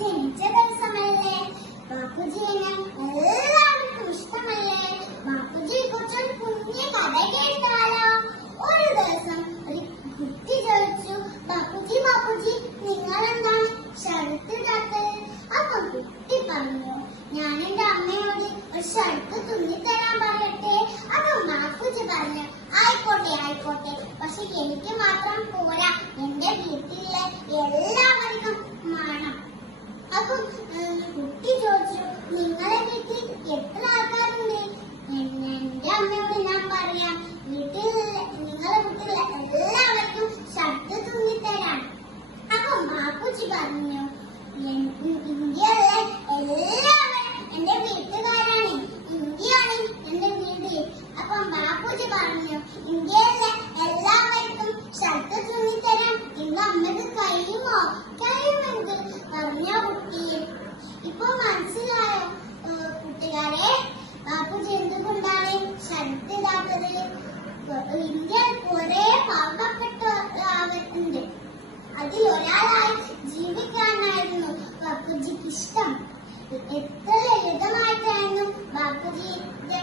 ജനിച്ച ദിവസമല്ലേ? ബാപ്പുജിയെ എല്ലാവർക്കും ഇഷ്ടമല്ലേ? ബാപ്പുജിയെ കുറിച്ചൊരു കുഞ്ഞു കഥ കേട്ടാലോ? ഒരു ദിവസം ഒരു കുട്ടി ചോദിച്ചു, ബാപ്പുജി ബാപ്പുജി നിങ്ങൾ എന്താണ് ഷർട്ട് ഇടാത്തത്? അപ്പൊ കുട്ടി പറഞ്ഞു, ഞാൻ എന്റെ അമ്മയോട് ഒരു ഷർട്ട് തുന്നിത്തരാൻ പറയട്ടെ. അപ്പൊ ബാപ്പുജി പറഞ്ഞു, ആയിക്കോട്ടെ ആയിക്കോട്ടെ, പക്ഷെ എനിക്ക് മാത്രം പോരാ, എന്റെ വീട്ടിലെ എല്ലാവർക്കും വേണം. അപ്പൊ കുട്ടി ചോദിച്ചു, നിങ്ങളെ വീട്ടിൽ എത്ര ആൾക്കാരുണ്ട്? എന്റെ അമ്മയോട് ഞാൻ പറയാം, നിങ്ങളെ വീട്ടിലെ എല്ലാവർക്കും ഷർട്ട് തുന്നിത്തരാൻ. അപ്പൊ ബാപ്പുജി പറഞ്ഞു, ഇന്ത്യയിലെ എല്ലാവരും എന്റെ വീട്ടുകാരാണ്, ഇന്ത്യയാണ് എന്റെ വീട്. അപ്പം ബാപ്പുജി പറഞ്ഞു, ഇന്ത്യയിലെ എല്ലാവർക്കും ഷർട്ട് തുന്നിത്തരാൻ എന്റെ അമ്മക്ക് കഴിയുമോ? കഴിയുമെങ്കിൽ പറഞ്ഞോ കുട്ടി. ഇപ്പൊ മനസ്സിലായോ കുട്ടികാരെ, ബാപ്പുജി എന്തുകൊണ്ടാണ് ഷർട്ട് ഇടാത്തത്? ഇന്ത്യയിൽ കുറെ പാവപ്പെട്ടവരുണ്ട്, അതിൽ ഒരാളായി ജീവിക്കാനായിരുന്നു ബാപ്പുജിക്ക് ഇഷ്ടം. എത്ര ലളിതമായിട്ടായിരുന്നു ബാപ്പുജിയുടെ